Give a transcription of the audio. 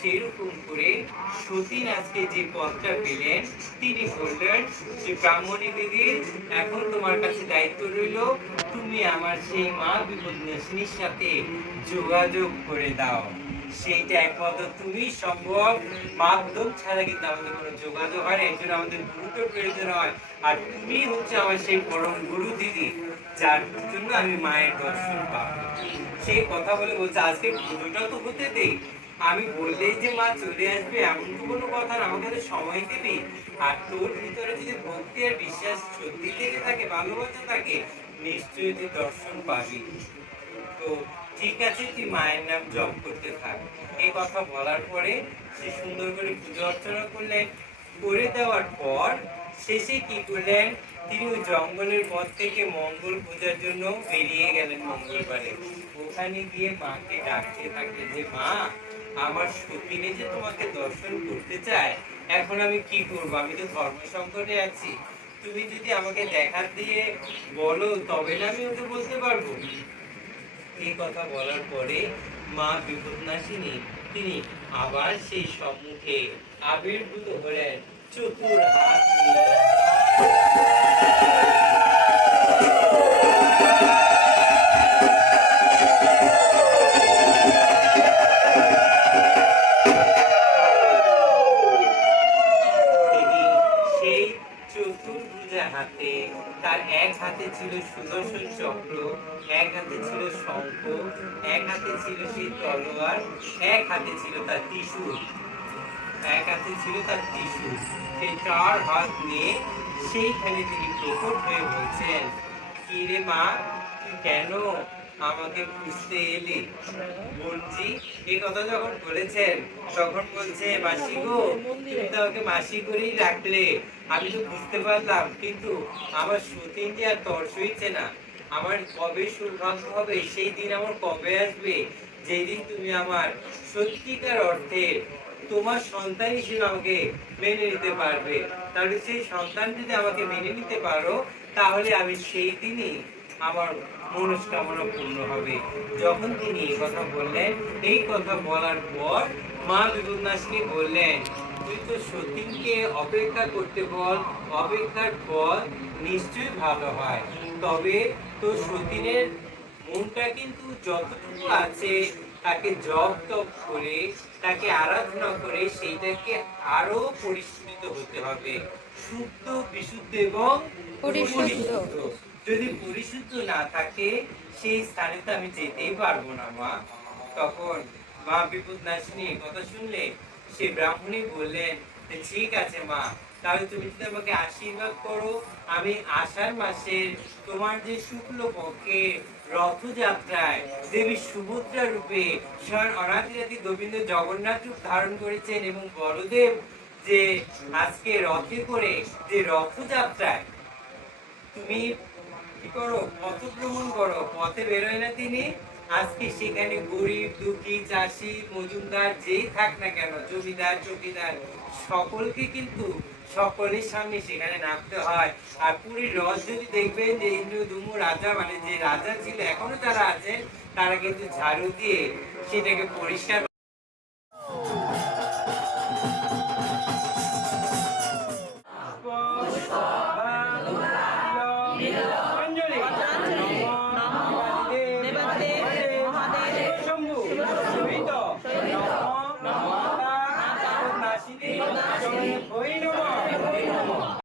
সেরকম করে সতীন আজকে যে পদটা পেলেন, তিনি বললেন যে ব্রাহ্মণী দিদি, এখন তোমার কাছে দায়িত্ব রইল, তুমি আমার সেই মা বিপদনাশিনীর সাথে যোগাযোগ করে দাও। সেইটা একমাত্র তুমি সম্ভব, মাধ্যম ছাড়া কিন্তু আমাদের কোনো যোগাযোগ হয় না। একজন আমাদের গুরুত্ব প্রয়োজন হয়, আর তুমি হচ্ছে আমার সেই পরম গুরু দিদি, যার জন্য আমি মায়ের দর্শন পাবো। সেই কথা বলে বলছে আজকে পুজোটা তো হতে দেই, আমি বললেই যে মা চলে আসবে এমন তো কোনো কথা না, আমাকে তো সময় দিবি। আর তোর ভিতরে যদি ভক্তি আর বিশ্বাস সত্যি থেকে থাকে, ভালোবাসা থাকে, নিশ্চয়ই তুই দর্শন পাবি। তো ঠিক আছে, তুই মায়ের নাম জপ করতে থাক। এই কথা বলার পরে সে সুন্দর করে পুজো অর্চনা করলেন। করে দেওয়ার পর শেষে কি করলেন, তিনি ওই জঙ্গলের পথ থেকে মঙ্গল পূজার জন্য বেরিয়ে গেলেন। মঙ্গলবারে ওখানে গিয়ে মাকে ডাকতে থাকলেন যে মা, আমার সতীনে যে তোমাকে দর্শন করতে চায়, এখন আমি কি করবো? আমি তো ধর্ম সংকটে আছি, তুমি যদি আমাকে দেখা দিয়ে বলো তবে না আমি ওকে বলতে পারবো। এই কথা বলার পরে মা বিপদনাশিনী তিনি আবার সেই সম্মুখে আবির্ভূত হলেন, চতুর হাত নিয়ে। সেই চতুর্ভুজা হাতে, তার এক হাতে ছিল সুদর্শন চক্র, এক হাতে ছিল শঙ্খ, এক হাতে ছিল সেই তলোয়ার, এক হাতে ছিল তার ত্রিশূল, এক হাতে ছিল তার ত্রিশূল। সেই চার হাত নিয়ে সেইখানে তিনি প্রকট হয়ে বলছেন, কি রে মা, তুই কেন আমাকে খুঁজতে এলি? বোনজি এই কথা যখন বলেছেন, তখন বলছে মাসি গো, তুমি তো আমাকে মাসি করেই রাখলে, আমি তো বুঝতে পারলাম, কিন্তু আমার সতীন যে আর তর্স হইছে না। আমার কবে সৌভাগ্য হবে, সেই দিন আমার কবে আসবে, যেই দিন তুমি আমার সত্যিকার অর্থে তোমার সন্তান হিসেবে আমাকে মেনে নিতে পারবে। তাহলে সেই সন্তান যদি আমাকে মেনে নিতে পারো, তাহলে আমি সেই দিনই আমার মনস্কামনা পূর্ণ হবে। যখন তিনি এই কথা বললেন, এই কথা বলার পর মা বিপদনাশিনী বললেন, তুই তো সতীনকে অপেক্ষা করতে বল, অপেক্ষার পর নিশ্চয়ই ভালো হয়। তবে তোর সতীনের মনটা কিন্তু যতটুকু আছে, তাকে জপ তপ করে, তাকে আরাধনা করে সেইটাকে আরো পরিস্ফুটিত হতে হবে, শুদ্ধ বিশুদ্ধ এবং পরিশুদ্ধ। যদি পরিশুদ্ধ না থাকে, সেই স্থানে তো আমি যেতেই পারবো না মা। তখন মা বিপদনাশিনী কথা শুনলে সে ব্রাহ্মণী বললেন, ঠিক আছে মা, তাহলে তুমি যদি আমাকে আশীর্বাদ করো, আমি আষাঢ় মাসের তোমার যে শুক্ল পক্ষে রথযাত্রায় দেবী সুভদ্রা রূপে স্বয়ং অনাদিরাদি গোবিন্দ জগন্নাথ রূপ ধারণ করেছেন, এবং বলদেব যে আজকে রথে করে যে রথযাত্রায় তুমি কি করো, পথভ্রমণ করো, পথে বেরোয় না তিনি, আজকে সেখানে গরিব দুঃখী চাষি মজুমদার যেই থাক না কেন, জমিদার চৌকিদার, সকলকে কিন্তু সকলের সামনে সেখানে নামতে হয়। আর পুরীর রথ যদি দেখবেন যে ইন্দ্রদুম্ন রাজা, মানে যে রাজা ছিল, এখনো যারা আছেন, তারা কিন্তু ঝাড়ু দিয়ে সেটাকে পরিষ্কার পুষ্প